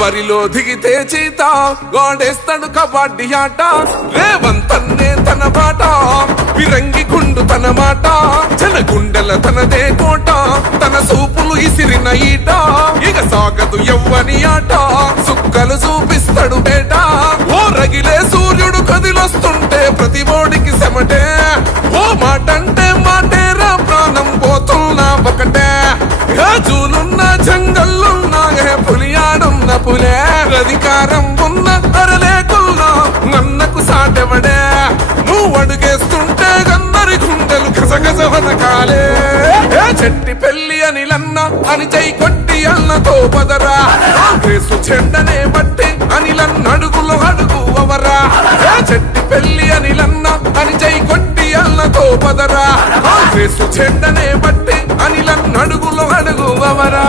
బరిలో దిగితే చీత గోడేస్తాడు కబడ్డీ ఆట రేవంతన్నే తన బాట విరంగి గుండు తన మాట జనగుండెల తనదే కోట తన సూపులు ఇసిరిన ఈట ఇక సాగదు ఎవ్వని ఆట సుక్కలు చూపిస్తాడు బేట ఓ రగిలే సూర్యుడు కదిలొస్తుంటే ప్రతి ఓడికి సెమటే ఓ మాటంటే మాటేరా ప్రాణం పోతున్నా ఒకటే గాజులున్న జంగల్లున్నా పులి ఆడున్న పులే అధికారం ఉన్న అరలేకున్నా నన్నకు సాటెవడే నువ్వు అడుగేస్తుంటే గందరి గుండెలు గసగస వనకాలే చెట్టి పెళ్లి అనిలన్న అని చై కొట్టి అన్నతో పదరా కాంగ్రెస్ చెండనే బట్టి అనిలన్న అడుగులో అడుగు అవరా చెట్టి పెళ్లి అనిలన్న అని చై కొట్టి అన్నతో పదరా కాంగ్రెస్ చెండనే బట్టి అనిలన్న అడుగులో అడుగు అవరా